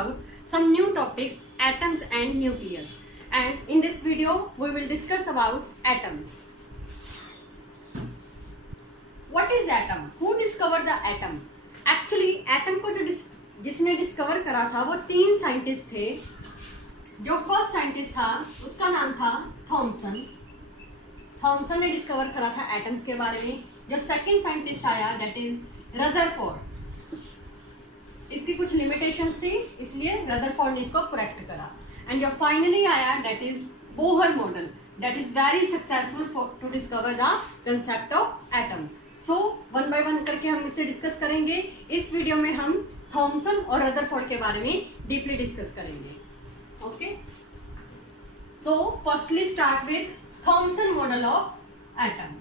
about some new topic, atoms and nucleus. And in this video, we will discuss about atoms. What is atom? Who discovered the atom? Actually, atom को जिसने discover करा था वो 3 scientist थे. जो first scientist था उसका नाम था थॉमसन. थॉमसन ने डिस्कवर करा था एटम्स के बारे में. जो सेकंड साइंटिस्ट आया दैट इज रदरफोर्ड. इसकी कुछ लिमिटेशंस थी इसलिए रदरफोर्ड ने इसको करेक्ट करा. एंड जो फाइनली आया that is Bohr model that is very successful to discover the concept of atom. So one by one करके हम इसे डिस्कस करेंगे. इस वीडियो में हम थॉमसन और रदरफोर्ड के बारे में डीपली डिस्कस करेंगे. Okay, so firstly start with Thomson model of atom.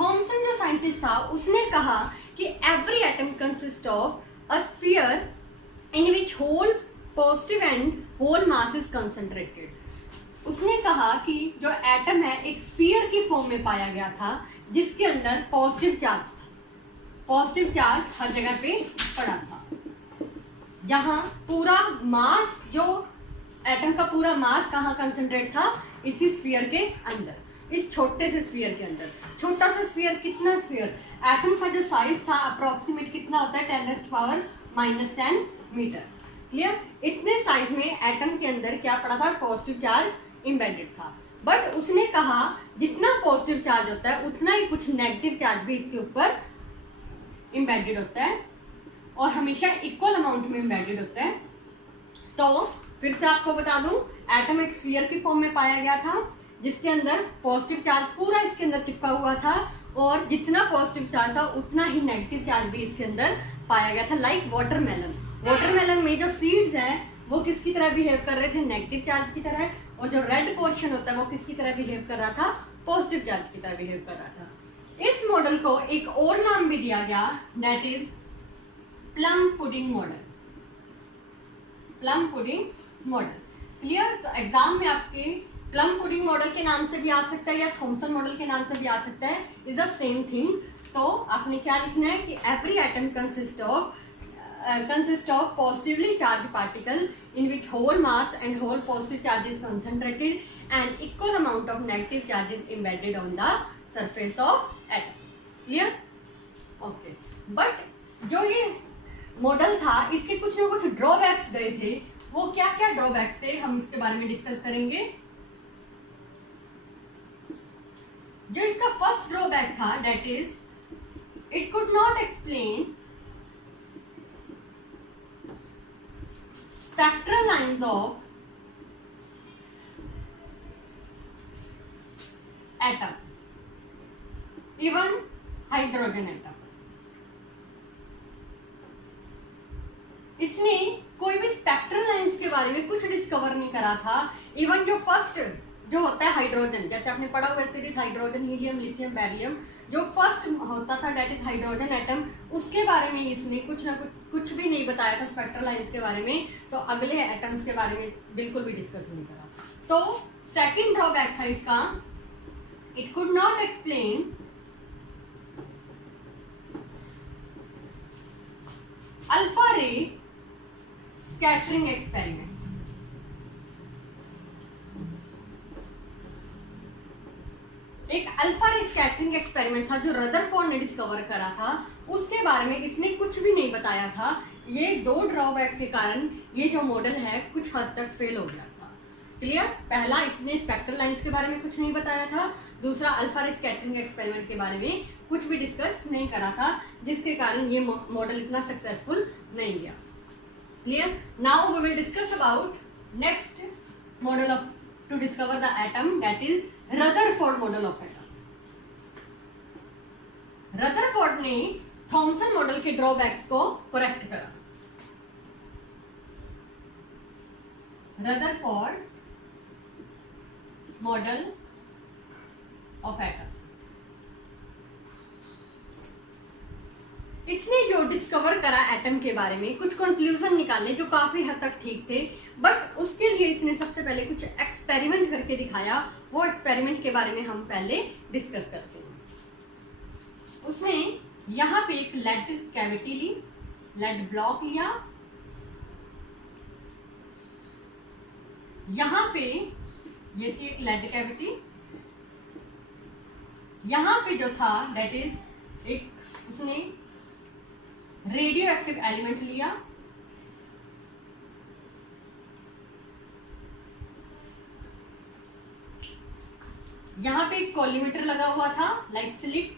Thomson जो साइंटिस्ट था उसने कहा कि every atom consist of a sphere in which whole positive and whole mass is concentrated. उसने कहा कि जो एटम है एक स्फीयर की फॉर्म में पाया गया था जिसके अंदर पॉजिटिव चार्ज था. पॉजिटिव चार्ज हर जगह पे पड़ा था. जहां पूरा मास जो एटम का पूरा मास कहाँ कंसंट्रेट था? इसी स्फीयर के अंदर, इस छोटे से स्फीयर के अंदर. छोटा सा स्फीयर, कितना स्फीयर? एटम का जो साइज था अप्रोक्सीमेट कितना होता है? 10⁻⁻10 मीटर. क्लियर? इतने साइज में एटम के अंदर क्या पड़ा था? पॉजिटिव चार्ज इम्बेडेड था. बट उसने कहा जितना पॉजिटिव चार्ज होता है उतना ही कुछ नेगेटिव चार्ज भी इसके ऊपर इम्बेडेड होता है और हमेशा इक्वल अमाउंट में इम्बेडेड होता है. तो फिर से आपको बता दूं, एटम एक स्फीयर की फॉर्म में पाया गया था जिसके अंदर पॉजिटिव चार्ज पूरा इसके अंदर चिपका हुआ था और जितना पॉजिटिव चार्ज था उतना ही नेगेटिव चार्ज भी इसके अंदर पाया गया था. Like watermelon. वाटरमेलन में जो सीड्स हैं वो किसकी तरह बिहेव कर रहे थे? नेगेटिव चार्ज की तरह. और जो रेड पोर्शन होता है वो किसकी तरह बिहेव कर रहा था? पॉजिटिव चार्ज की तरह बिहेव कर रहा था. इस मॉडल को एक और नाम भी दिया गया that is plum pudding model. Plum pudding model. Clear? तो एग्जाम में आपके प्लम पुडिंग मॉडल के नाम से भी आ सकता है या थॉमसन मॉडल के नाम से भी आ सकता है. Is the same thing. तो आपने क्या लिखना है कि every atom consist of positively charged particle in which whole mass and whole positive charge is concentrated and equal amount of negative charge is embedded on the surface of atom. Clear? Okay. But जो ये model था इसके कुछ ना कुछ drawbacks गए थे. वो क्या क्या ड्रॉबैक्स थे हम इसके बारे में डिस्कस करेंगे. जो इसका फर्स्ट ड्रॉबैक था that is it could not explain spectral lines of atom, even hydrogen atom. इसने कोई भी स्पेक्ट्रल लाइंस के बारे में कुछ डिस्कवर नहीं करा था. इवन जो फर्स्ट जो होता है हाइड्रोजन, जैसे आपने पढ़ा हुआ acid, hydrogen, helium, lithium, barium, जो फर्स्ट होता था दैट इज हाइड्रोजन एटम, उसके बारे में इसने कुछ भी नहीं बताया था स्पेक्ट्रल लाइंस के बारे में. तो अगले एटम्स के बारे में बिल्कुल भी डिस्कस नहीं करा. तो सेकंड ड्रॉबैक था इसका, it could not explain alpha रे स्कैटरिंग एक्सपेरिमेंट. एक अल्फा रे स्कैटरिंग एक्सपेरिमेंट था जो रदरफोर्ड ने डिस्कवर करा था. उसके बारे में इसने कुछ भी नहीं बताया था. ये 2 ड्रॉबैक के कारण ये जो मॉडल है कुछ हद तक फेल हो गया था. क्लियर? पहला, इसने स्पेक्ट्रल लाइंस के बारे में कुछ नहीं बताया था. दूसरा, अल्फा रे स्कैटरिंग एक्सपेरिमेंट के बारे में कुछ भी डिस्कस नहीं करा था जिसके कारण ये मॉडल इतना सक्सेसफुल नहीं गया. Clear? Now we will discuss about next model of to discover the atom that is Rutherford model of atom. Rutherford ने थॉमसन मॉडल के ड्रॉबैक्स को करेक्ट करा. Rutherford model of atom. इसने जो डिस्कवर करा एटम के बारे में, कुछ कंक्लूजन निकाले जो काफी हद तक ठीक थे, बट उसके लिए इसने सबसे पहले कुछ एक्सपेरिमेंट करके दिखाया. वो एक्सपेरिमेंट के बारे में हम पहले डिस्कस करते हैं. उसने यहाँ पे एक लेड कैविटी ली, लेड ब्लॉक लिया, यहाँ पे ये थी एक लेड कैविटी, यहाँ पे जो था दैट इज एक उसने रेडियो एक्टिव एलिमेंट लिया, यहाँ पे एक कॉलीमीटर लगा हुआ था लाइक स्लिट,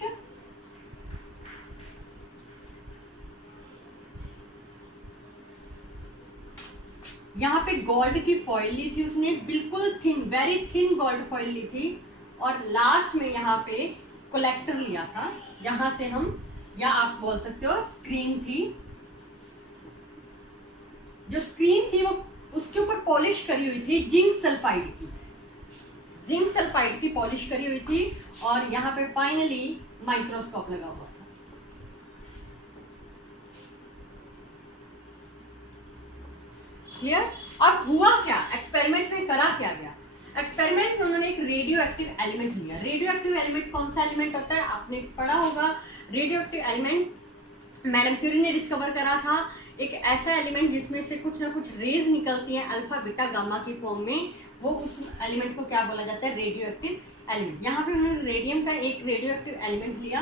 यहाँ पे गोल्ड की फॉइल ली थी उसने, बिल्कुल thin, very thin gold foil ली थी, और लास्ट में यहाँ पे कलेक्टर लिया था, जहां से हम, या आप बोल सकते हो स्क्रीन थी, जो स्क्रीन थी वो उसके ऊपर पॉलिश करी हुई थी जिंक सल्फाइड की, जिंक सल्फाइड की पॉलिश करी हुई थी, और यहाँ पे फाइनली माइक्रोस्कोप लगा हुआ था। क्लियर? अब हुआ क्या, एक्सपेरिमेंट में करा क्या गया? एक्सपेरिमेंट में उन्होंने एक रेडियो एक्टिव एलिमेंट लिया। रेडियो एक्टिव एलिमेंट कौन सा एलिमेंट होता है, आपने पढ़ा होगा। Radioactive element madam Curie ने डिस्कवर करा था, एक ऐसा एलिमेंट जिसमें से कुछ ना कुछ रेज निकलती हैं अल्फा बीटा गामा की फॉर्म में, वो उस एलिमेंट को क्या बोला जाता है, रेडियो एक्टिव एलिमेंट। यहाँ पे उन्होंने रेडियम का एक रेडियो एक्टिव एलिमेंट लिया,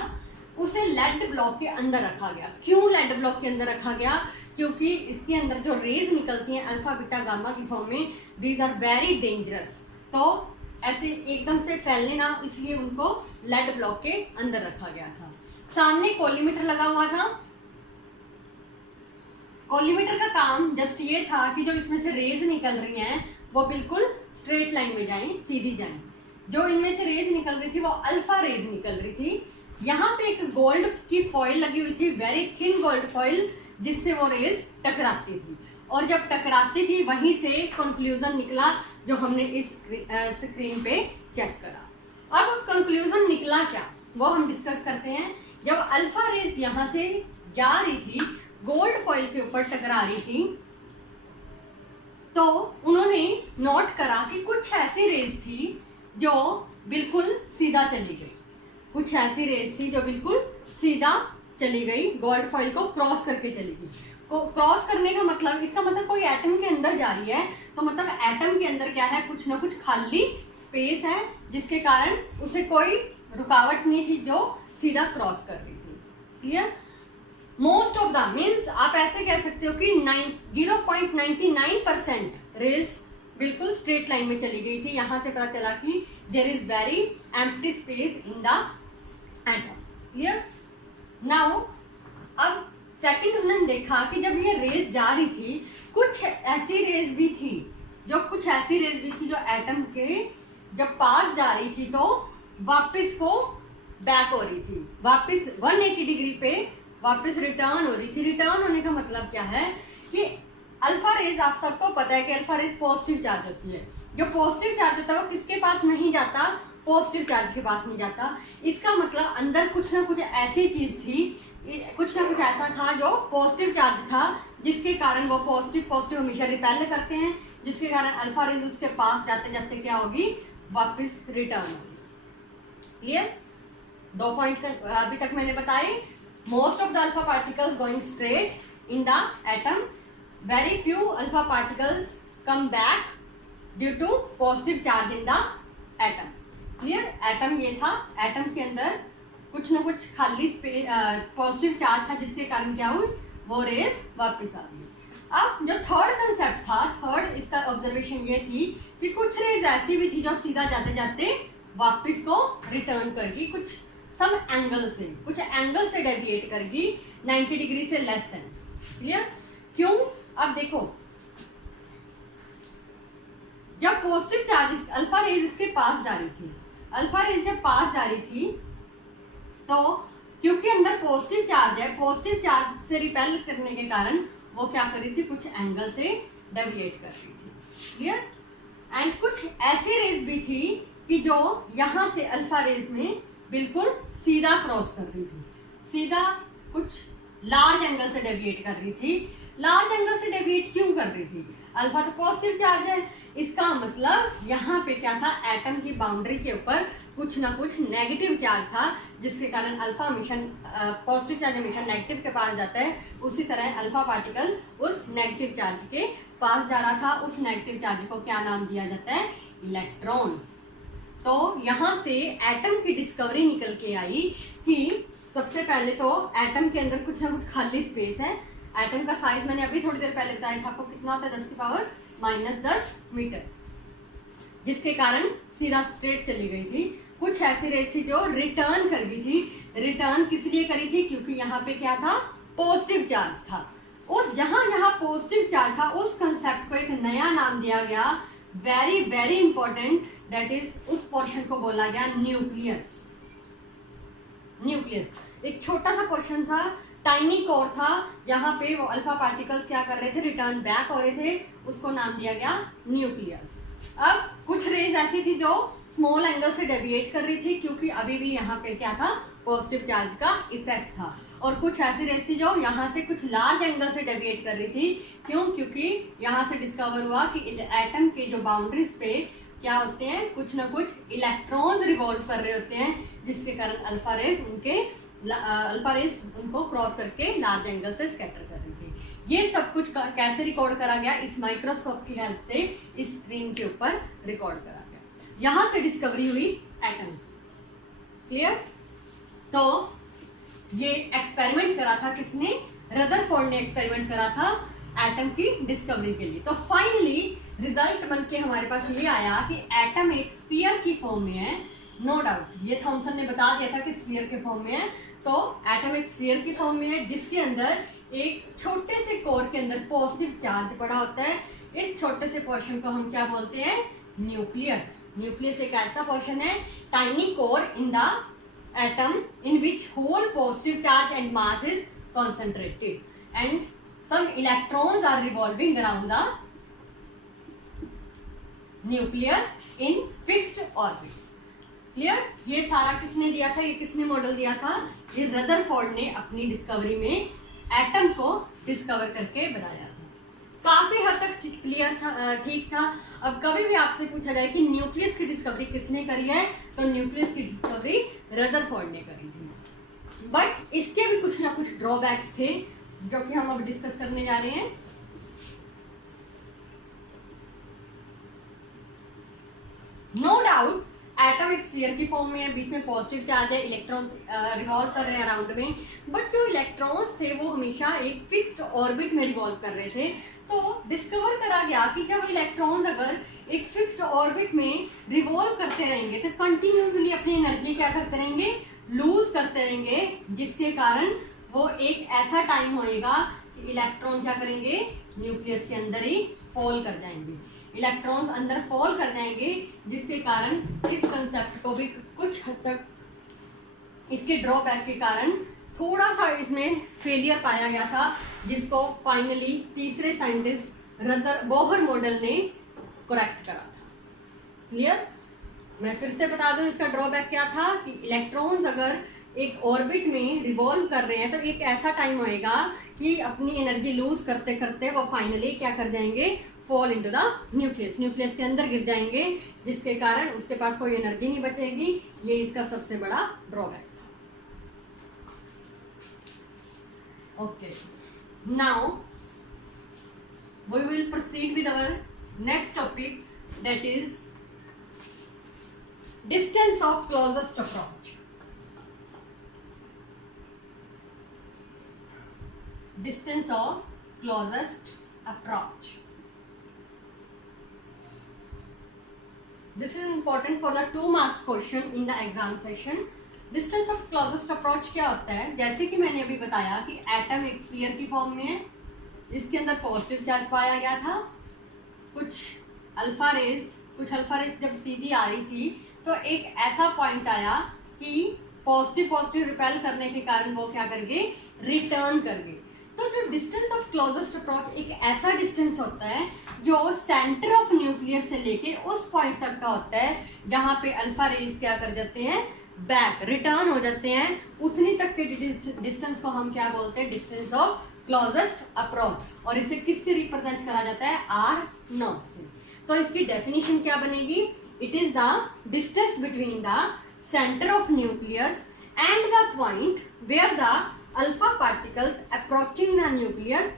उसे लेड ब्लॉक के अंदर रखा गया। क्यों लेड ब्लॉक के अंदर रखा गया? क्योंकि इसके अंदर जो रेज निकलती हैं अल्फा बीटा गामा की फॉर्म में, दीज आर वेरी डेंजरस, तो ऐसे एकदम से फैलने ना, इसलिए उनको लेड ब्लॉक के अंदर रखा गया था। सामने कॉलीमीटर लगा हुआ था। कॉलीमीटर का काम जस्ट ये था कि जो इसमें से रेज निकल रही हैं वो बिल्कुल स्ट्रेट लाइन में जाएं, सीधी जाएं। जो इनमें से रेज निकल रही थी वो अल्फा रेज निकल रही थी। यहाँ पे एक गोल्ड की फॉइल लगी हुई थी, वेरी थिन गोल्ड फॉइल, जिससे वो रेज टकराती थी, और जब टकराती थी वहीं से कंक्लूजन निकला जो हमने इस स्क्रीन पे चेक करा। अब कंक्लूजन निकला क्या वो हम डिस्कस करते हैं। जब अल्फा रेज यहाँ से जा रही थी, गोल्ड फॉइल के ऊपर टकरा रही थी, तो उन्होंने नोट करा कि कुछ ऐसी रेज थी जो बिल्कुल सीधा चली गई, कुछ ऐसी रेज थी जो बिल्कुल सीधा चली गई, गोल्ड फॉइल को क्रॉस करके चली गई। क्रॉस करने का मतलब, इसका मतलब कोई एटम के अंदर जा रही है, तो मतलब एटम के अंदर क्या है, कुछ ना कुछ खाली स्पेस है, जिसके कारण उसे कोई रुकावट नहीं थी जो सीधा क्रॉस कर रही थी। Clear? Most of the means आप ऐसे कह सकते हो कि 0.99% रेज बिल्कुल स्ट्रेट लाइन में चली गई थी। यहां से पता चला कि there is very empty space in the atom. Clear? Now अब सेकंड उसने देखा कि जब ये रेज जा रही थी, कुछ ऐसी रेज भी थी जो एटम के जब पास जा रही थी तो वापस को बैक हो रही थी, वापस 180 डिग्री पे वापस रिटर्न हो रही थी। रिटर्न होने का मतलब क्या है कि अल्फा रेज, आप सबको पता है कि अल्फा रेज पॉजिटिव चार्ज होती है। जो पॉजिटिव चार्ज होता है वो किसके पास नहीं जाता, पॉजिटिव चार्ज के पास नहीं जाता। इसका मतलब अंदर कुछ ना कुछ ऐसी चीज थी, कुछ ना कुछ ऐसा था जो पॉजिटिव चार्ज था, जिसके कारण वो पॉजिटिव हमेशा रिपेल करते हैं, जिसके कारण अल्फा रेज उसके पास जाते जाते क्या होगी, वापस रिटर्न होगी। क्लियर? 2 पॉइंट अभी तक मैंने बताए। Most of the alpha particles going straight in the atom, very few alpha particles come back due to positive charge in the atom. Clear? Atom ये था, एटम के अंदर कुछ ना कुछ खाली पॉजिटिव चार्ज था, जिसके कारण क्या हुई, वो रेज वापस आ गई। अब जो थर्ड कंसेप्ट था, थर्ड इसका ऑब्जर्वेशन ये थी कि कुछ रेज ऐसी भी थी जो सीधा जाते जाते वापस को रिटर्न करगी, कुछ सम एंगल से, कुछ एंगल से डेविएट करगी 90 डिग्री से लेस देन। क्लियर? क्यों? अब देखो, जब पॉजिटिव चार्ज अल्फा रेज इसके पास जा रही थी, अल्फा रेज जब पास जा रही थी, तो क्योंकि अंदर पॉजिटिव चार्ज है, पॉजिटिव चार्ज से रिपेल करने के कारण वो क्या कर रही थी, कुछ एंगल से डेविएट कर रही थी। क्लियर? एंड कुछ ऐसी रेज भी थी कि जो यहाँ से अल्फा रेज में बिल्कुल सीधा क्रॉस कर रही थी, सीधा कुछ लार्ज एंगल से डेविएट कर रही थी। लार्ज एंगल से डेविएट क्यों कर रही थी? अल्फा तो पॉजिटिव चार्ज है, इसका मतलब यहाँ पे क्या था, एटम की बाउंड्री के ऊपर कुछ ना कुछ नेगेटिव चार्ज था, जिसके कारण alpha mission positive charge mission negative के पास जाता है, उसी तरह अल्फा पार्टिकल उस नेगेटिव चार्ज के पास जा रहा था। उस नेगेटिव चार्ज को क्या नाम दिया जाता है, इलेक्ट्रॉन्स। तो यहाँ से एटम की डिस्कवरी निकल के आई कि सबसे पहले तो एटम के अंदर कुछ ना कुछ खाली स्पेस है। एटम का साइज मैंने अभी थोड़ी देर पहले बताया था आपको, कितना होता है, 10 की पावर -10 मीटर, जिसके कारण सीधा स्ट्रेट चली गई थी। कुछ ऐसी रेस थी जो रिटर्न कर गई थी। रिटर्न किस लिए करी थी, क्योंकि यहाँ पे क्या था, पॉजिटिव चार्ज था। उस जहाँ पॉजिटिव चार्ज था उस कंसेप्ट को एक नया नाम दिया गया, very very important, that is उस पोर्शन को बोला गया न्यूक्लियस। न्यूक्लियस एक छोटा सा पोर्शन था, टाइनी कोर था, यहाँ पे वो अल्फा पार्टिकल्स क्या कर रहे थे, रिटर्न बैक हो रहे थे, उसको नाम दिया गया न्यूक्लियस। अब कुछ रेज ऐसी थी जो स्मॉल एंगल से डेविएट कर रही थी, क्योंकि अभी भी यहाँ पे क्या था, पॉजिटिव चार्ज का इफेक्ट था। और कुछ ऐसी रेज थी जो यहाँ से कुछ लार्ज एंगल से डेविएट कर रही थी। क्यों, क्योंकि यहाँ से डिस्कवर हुआ कि एटम के जो बाउंड्रीज पे क्या होते हैं, कुछ ना कुछ इलेक्ट्रॉन्स रिवॉल्व कर रहे होते हैं, जिसके कारण अल्फा रेज उनको क्रॉस करके लार्ज एंगल से स्कैटर कर रही थी। ये सब कुछ कैसे रिकॉर्ड करा गया, इस माइक्रोस्कोप की हेल्प से इस स्क्रीन के ऊपर रिकॉर्ड करा गया। यहाँ से डिस्कवरी हुई एटम। क्लियर? तो ये एक्सपेरिमेंट करा था किसने, रदरफोर्ड ने एक्सपेरिमेंट करा था एटम की डिस्कवरी के लिए। तो फाइनली रिजल्ट बन के हमारे पास ये आया कि एटम एक स्फीयर की फॉर्म में है। नो डाउट ये थॉमसन ने बता दिया था कि स्फीयर के फॉर्म में है। तो एटम एक स्फीयर की फॉर्म में है, जिसके अंदर एक छोटे से कोर के अंदर पॉजिटिव चार्ज पड़ा होता है। इस छोटे से पोर्शन को हम क्या बोलते हैं, न्यूक्लियस। न्यूक्लियस एक ऐसा पोर्शन है, tiny core in the atom in which whole positive charge and mass is concentrated and some electrons are revolving around the nucleus in fixed orbits. Clear? ये सारा किसने दिया था, ये किसने मॉडल दिया था, ये रदरफोर्ड ने अपनी डिस्कवरी में एटम को डिस्कवर करके बताया था। काफी हद तक क्लियर था, ठीक था। अब कभी भी आपसे पूछा जाए कि न्यूक्लियस की डिस्कवरी किसने करी है, तो न्यूक्लियस की डिस्कवरी रदरफोर्ड ने करी थी। बट इसके भी कुछ ना कुछ ड्रॉबैक्स थे, जो कि हम अब डिस्कस करने जा रहे हैं। नो डाउट एटम एक स्फीयर की फॉर्म में है, बीच में पॉजिटिव चार्ज है, इलेक्ट्रॉन्स रिवॉल्व कर रहे हैं अराउंड में। बट जो इलेक्ट्रॉन्स थे वो हमेशा एक फिक्स्ड ऑर्बिट में रिवॉल्व कर रहे थे। तो डिस्कवर करा गया कि जब इलेक्ट्रॉन्स अगर एक फिक्स्ड ऑर्बिट में रिवॉल्व करते रहेंगे तो कंटिन्यूसली अपनी एनर्जी क्या करते रहेंगे, लूज करते रहेंगे, जिसके कारण वो एक ऐसा टाइम होएगा कि इलेक्ट्रॉन क्या करेंगे, न्यूक्लियस के अंदर ही फॉल कर जाएंगे। इलेक्ट्रॉन्स अंदर फॉल कर जाएंगे, जिसके कारण इस कंसेप्ट को भी कुछ हद तक इसके ड्रॉबैक के कारण थोड़ा सा इसमें फेलियर पाया गया था, जिसको फाइनली तीसरे साइंटिस्ट बोहर मॉडल ने करेक्ट करा था। क्लियर? मैं फिर से बता दूं इसका ड्रॉबैक क्या था, कि इलेक्ट्रॉन्स अगर एक ऑर्बिट में रिवॉल्व कर रहे हैं तो एक ऐसा टाइम आएगा कि अपनी एनर्जी लूज करते करते वो फाइनली क्या कर जाएंगे, fall into the nucleus, nucleus के अंदर गिर जाएंगे, जिसके कारण उसके पास कोई एनर्जी नहीं बचेगी। ये इसका सबसे बड़ा ड्रॉबैक था। Okay, now we will proceed with our next topic, that is distance of closest approach. Distance of closest approach. This is important for the 2 marks question in the exam session. Distance of closest approach क्या होता है? जैसे कि मैंने अभी बताया कि atom एक स्फीयर की फॉर्म में है, इसके अंदर पॉजिटिव चार्ज पाया गया था। कुछ अल्फा रेज जब सीधी आ रही थी तो एक ऐसा पॉइंट आया कि पॉजिटिव रिपेल करने के कारण वो क्या कर गए, रिटर्न कर गए। तो जो डिस्टेंस ऑफ क्लोजेस्ट अप्रोच एक ऐसा डिस्टेंस होता है जो सेंटर ऑफ न्यूक्लियस से लेके उस पॉइंट तक का होता है जहां पे अल्फा रेज क्या कर जाते हैं, बैक रिटर्न हो जाते हैं। उतनी तक के डिस्टेंस को हम क्या बोलते हैं, डिस्टेंस ऑफ क्लोजेस्ट अप्रोच, और इसे किससे रिप्रेजेंट करा जाता है? आर नॉट से। तो इसकी डेफिनेशन क्या बनेगी? It is the distance between the centre of nucleus and the point where the alpha particles approaching the nucleus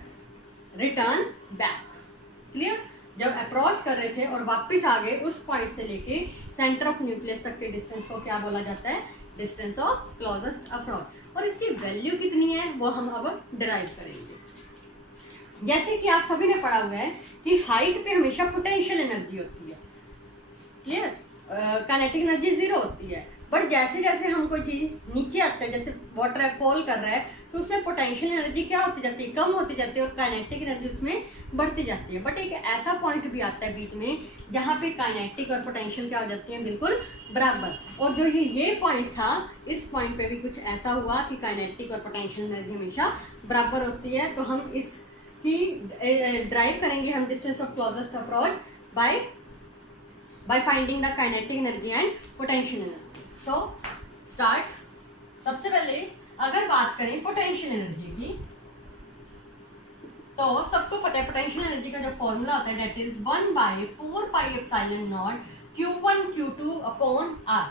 return back. Clear? जब अप्रोच कर रहे थे और वापस आ गए, उस पॉइंट से लेके सेंटर ऑफ न्यूक्लियस तक के डिस्टेंस को क्या बोला जाता है? Distance of closest approach. और इसकी वैल्यू कितनी है वो हम अब डिराइव करेंगे। जैसे कि आप सभी ने पढ़ा हुआ है कि हाइट पे हमेशा पोटेंशियल एनर्जी होती है। क्लियर? काइनेटिक एनर्जी 0 होती है, बट जैसे जैसे हम कोई चीज नीचे आता है, जैसे वाटर फॉल कर रहा है, तो उसमें पोटेंशियल एनर्जी क्या होती जाती है? कम होती जाती है, और काइनेटिक एनर्जी उसमें बढ़ती जाती है। बट एक ऐसा पॉइंट भी आता है बीच में जहाँ पे काइनेटिक और पोटेंशियल क्या हो जाती है? बिल्कुल बराबर। और जो ये पॉइंट था, इस पॉइंट पे भी कुछ ऐसा हुआ कि काइनेटिक और पोटेंशियल एनर्जी हमेशा बराबर होती है। तो हम इसकी ड्राइव करेंगे हम distance of closest approach by finding the kinetic energy and potential energy. So start. सबसे पहले अगर बात करें पोटेंशियल एनर्जी की, तो सबको पता है पोटेंशियल एनर्जी का जो फॉर्मूला होता है that is 1/4 pi epsilon not Q1 Q2 upon R।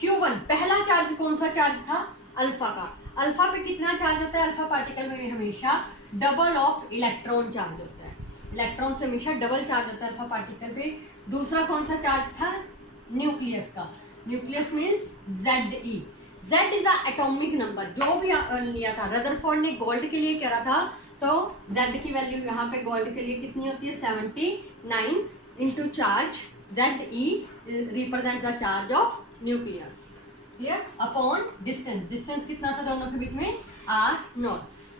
Q1 पहला चार्ज कौन सा चार्ज था? अल्फा का। अल्फा पे कितना चार्ज होता है? अल्फा पार्टिकल में हमेशा डबल ऑफ इलेक्ट्रॉन चार्ज होता है। इलेक्ट्रॉन से हमेशा डबल चार्ज होता है अल्फा पार्टिकल पे। दूसरा कौन सा चार्ज था? न्यूक्लियस का। Nucleus means Ze। Z is the atomic number. जो भी लिया था रदरफोर्ड ने गोल्ड के लिए करा था, तो Z की वैल्यू यहाँ पे गोल्ड के लिए कितनी होती है? 79 into charge Ze represent the charge of nucleus. Clear? Upon distance. Distance कितना था दोनों के बीच में? R0।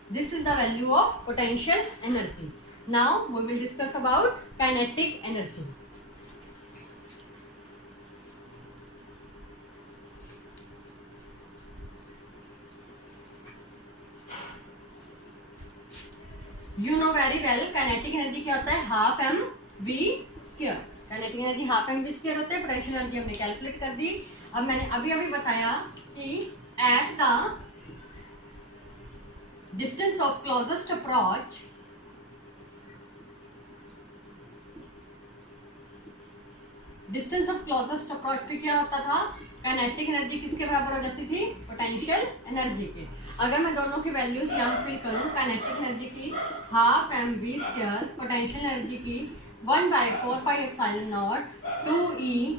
This is the value of potential energy. Now we will discuss about kinetic energy. You know very well kinetic energy क्या होता है? Half m v square. Kinetic energy half m v square होता है। Potential energy हमने calculate कर दी। अब मैंने अभी बताया कि at the distance of closest approach पे क्या होता था? काइनेटिक एनर्जी किसके बराबर हो जाती थी? पोटेंशियल एनर्जी के। अगर मैं दोनों की वैल्यूज यहाँ फिल करूँ, काइनेटिक एनर्जी की half m v square, potential energy की 1/4 pi epsilon nought 2E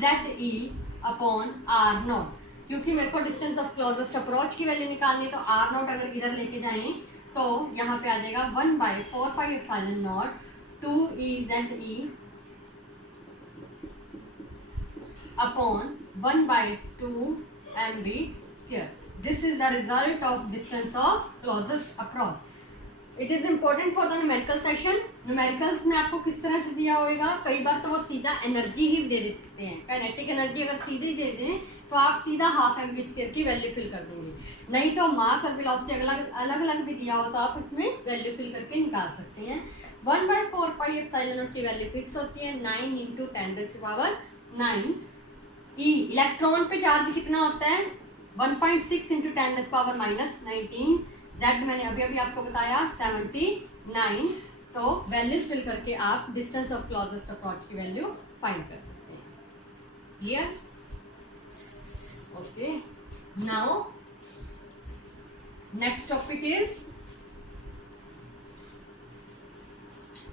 ZE upon R0। क्योंकि मेरे को डिस्टेंस ऑफ क्लोजेस्ट अप्रोच की वैल्यू निकालनी है, तो R0 अगर इधर लेके जाएं तो यहाँ पे आ जाएगा 1/4 pi epsilon nought 2E ZE upon 1/2 mv square. This is the result of distance of closest approach. It is important for the numerical session. Numericals में आपको किस तरह से दिया होगा? कई बार तो वो सीधा एनर्जी ही दे देते हैं। काइनेटिक एनर्जी अगर सीधी दे दें तो आप सीधा हाफ एम वी स्क्वायर की वैल्यू फिल कर देंगे। नहीं तो मास और वेलोसिटी अलग अलग भी दिया हो तो आप इसमें वैल्यू फिल करके निकाल सकते हैं। 1/4 पाई एप्सिलॉन नॉट की वैल्यू फिक्स होती है 9 × 10⁻⁹। ई इलेक्ट्रॉन पे चार्ज कितना होता है? 1.6 × 10⁻⁻19। Z मैंने अभी आपको बताया 79। तो वैल्यूज फिल करके आप डिस्टेंस ऑफ क्लोजेस्ट अप्रोच की वैल्यू फाइंड कर सकते हैं। Clear? Okay, now next topic is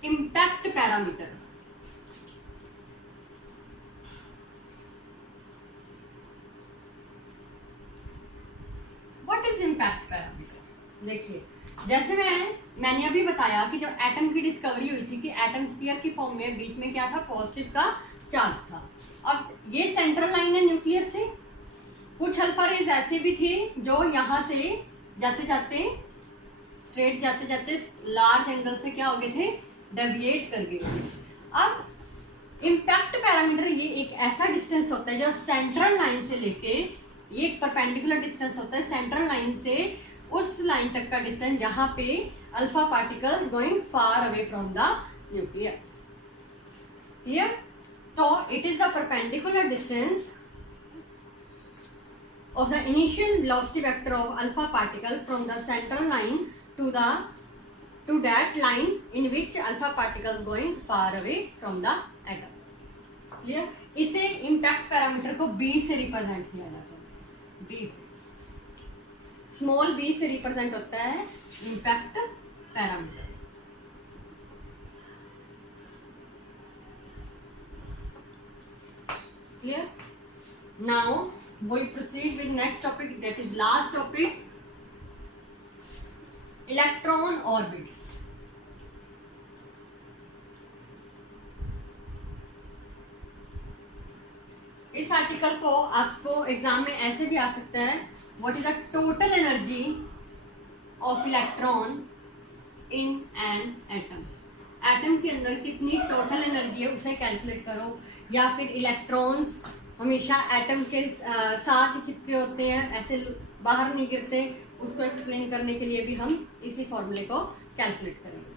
impact parameter. What is impact parameter? देखिए, जैसे मैंने अभी बताया कि जब एटम की डिस्कवरी हुई थी कि एटम स्फीयर की फॉर्म में बीच में क्या था? पॉजिटिव का चार्ज था। अब ये सेंट्रल लाइन है न्यूक्लियस से। कुछ अल्फा रेज ऐसे भी थे जो यहाँ से जाते जाते स्ट्रेट जाते जाते लार्ज एंगल से क्या हो गए थे? डेविएट कर गए। अब इम्पैक्ट पैरामीटर ये एक ऐसा डिस्टेंस होता है जो सेंट्रल लाइन से लेके, ये एक परपेंडिकुलर डिस्टेंस होता है सेंट्रल लाइन से उस लाइन तक का डिस्टेंस जहां पे alpha particles going far away from the nucleus. Clear? तो it is the perpendicular distance of the initial velocity vector of alpha particle from the central line to that line in which alpha particles going far away from the atom. Clear? इसे impact parameter को B से represent किया जाता है, B से, small b से represent होता है impact parameter. Clear? Now we proceed with next topic, that is last topic, electron orbits. इस आर्टिकल को आपको एग्जाम में ऐसे भी आ सकता है, what is the total energy of electron in an atom. Atom के अंदर कितनी टोटल एनर्जी है उसे कैलकुलेट करो, या फिर इलेक्ट्रॉन्स हमेशा एटम के साथ ही चिपके होते हैं, ऐसे बाहर नहीं गिरते, उसको एक्सप्लेन करने के लिए भी हम इसी फॉर्मूले को कैलकुलेट करेंगे.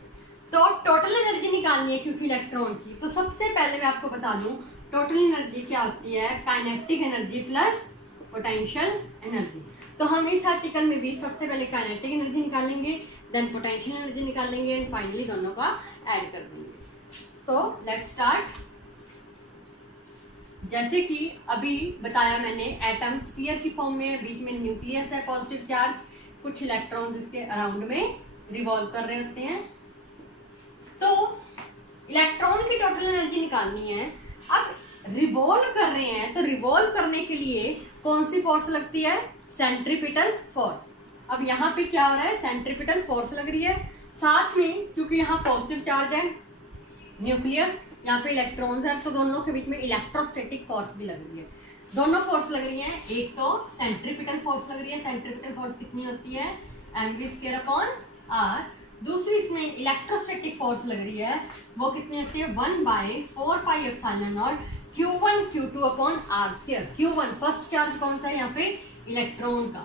तो टोटल एनर्जी निकालनी है क्योंकि इलेक्ट्रॉन की, तो सबसे पहले मैं आपको बता दूं टोटल एनर्जी क्या होती है, kinetic energy plus potential energy. तो हम इस आर्टिकल में भी सबसे पहले काइनेटिक एनर्जी निकालेंगे, देन पोटेंशियल एनर्जी निकालेंगे एंड फाइनली दोनों का ऐड कर देंगे. तो लेट्स स्टार्ट. जैसे कि अभी बताया मैंने, एटम स्फीयर की फॉर्म में, बीच में न्यूक्लियस है, पॉजिटिव चार्ज, कुछ इलेक्ट्रॉन्स इसके अराउंड में रिवॉल्व कर रहे होते हैं. तो इलेक्ट्रॉन की टोटल एनर्जी निकालनी है. अब रिवॉल्व कर रहे हैं तो रिवॉल्व करने के लिए कौन सी फोर्स लगती है, सेंट्रीपिटल फोर्स. अब यहाँ पे क्या हो रहा है, सेंट्रीपिटल फोर्स लग रही है, साथ में क्योंकि यहाँ पॉजिटिव चार्ज है, न्यूक्लियस, यहाँ पे इलेक्ट्रॉन्स हैं, तो दोनों के बीच में इलेक्ट्रोस्टैटिक फोर्स भी लग रही है. दोनों फोर्स लग रही हैं, एक तो सेंट्रीपिटल फोर्स लग रही है, सेंट्रीपिटल फोर्स कितनी होती है, mv²/r. दूसरी इसमें इलेक्ट्रोस्टैटिक फोर्स लग रही है, वो कितनी होती है, 1/4πε0 Q1 Q2/r². Q1 first charge कौन सा है यहाँ पे, इलेक्ट्रॉन का.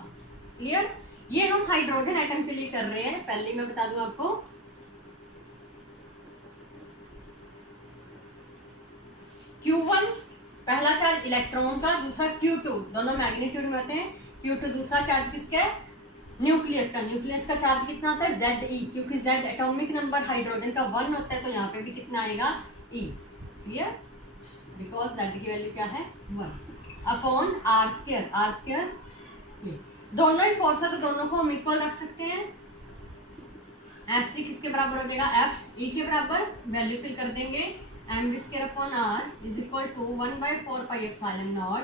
क्लियर? ये हम हाइड्रोजन एटम के लिए कर रहे हैं. पहले मैं बता दूं आपको, Q1 पहला चार्ज इलेक्ट्रॉन का, दूसरा Q2, दोनों मैग्नीट्यूड में होते हैं. Q2 दूसरा चार्ज किसका है, न्यूक्लियस का. न्यूक्लियस का चार्ज कितना होता है, Ze, क्योंकि Z एटॉमिक नंबर हाइड्रोजन का 1 होता है, तो यहाँ पे भी कितना आएगा, E. क्लियर? बिकॉज Z की वैल्यू क्या है, 1/r². r², ये दोनों ही फोर्स है तो दोनों को हम इक्वल रख सकते हैं. F किसके बराबर हो जाएगा, F E के बराबर. वैल्यू फिल कर देंगे, mv²/r is equal to 1/4πε0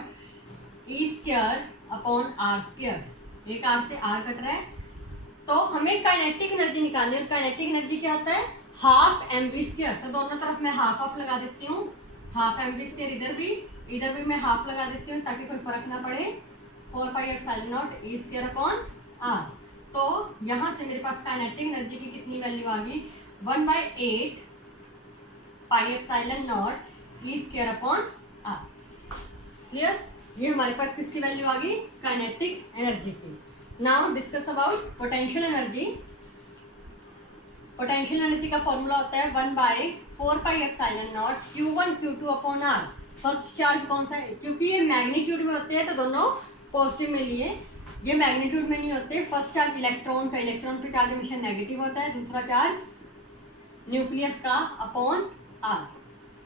E²/r². एक r से r कट रहा है, तो हमें काइनेटिक एनर्जी निकालनी है. काइनेटिक एनर्जी क्या होता है, हाफ mv². तो दोनों तरफ मैं हाफ लगा देती हूँ, हाफ mv². इधर भी मैं हाफ लगा देती हूँ ताकि कोई फर्क ना पड़े. 4πε0 E²/r. तो यहाँ से मेरे पास काइनेटिक एनर्जी की कितनी वैल्यू आ गई, 1/8πε0 E²/r. क्लियर? ये हमारे पास किसकी वैल्यू आ गई, काइनेटिक एनर्जी की. Now discuss about potential energy. Potential energy का फॉर्मूला होता है 1/4πε0 Q1 Q2/r. फर्स्ट चार्ज कौन सा है, क्योंकि ये मैग्नीट्यूड में होते हैं तो दोनों पॉजिटिव में लिए, ये मैग्नीट्यूड में नहीं होते. फर्स्ट चार्ज इलेक्ट्रॉन का, इलेक्ट्रॉन पे चार्ज हमेशा नेगेटिव होता है. दूसरा चार्ज न्यूक्लियस का अपॉन r.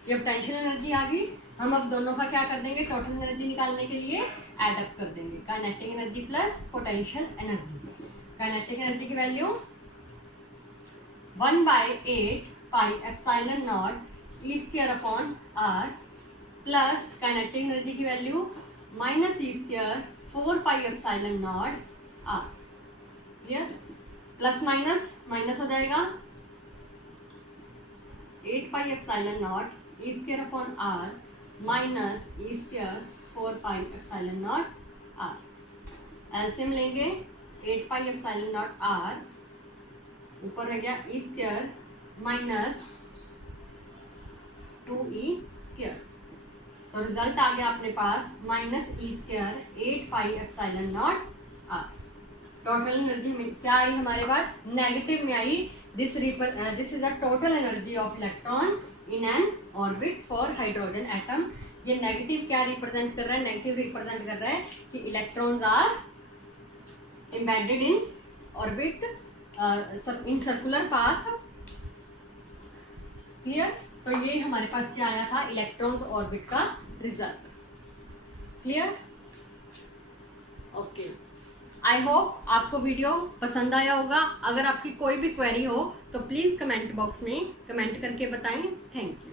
ये पोटेंशियल एनर्जी आ गई. हम अब दोनों का क्या कर देंगे, टोटल एनर्जी निकालने के लिए ऐड अप कर देंगे, kinetic energy plus potential energy. Kinetic energy की value 1/8πε0 E²/r plus kinetic energy की value -E²/4πε0 r. Clear? Plus minus minus हो जाएगा, 8πε0 E²/r minus E²/4πε0 r. LCM लेंगे, 8πε0 r ऊपर रह गया E² माइनस 2E². तो रिजल्ट आ गया अपने पास -E² 8πε0 r. टोटल एनर्जी में क्या आई हमारे पास, नेगेटिव में आई. This is the total energy of electron in n orbit for hydrogen atom. ये नेगेटिव क्या रिप्रेजेंट कर रहा है, नेगेटिव रिप्रेजेंट कर रहा है कि electrons are embedded in orbit in circular path. Clear? तो ये हमारे पास क्या आया था, इलेक्ट्रॉन्स ऑर्बिट का result. Clear? Okay, I hope आपको वीडियो पसंद आया होगा। अगर आपकी कोई भी क्वेरी हो तो प्लीज़ कमेंट बॉक्स में कमेंट करके बताएं। Thank you.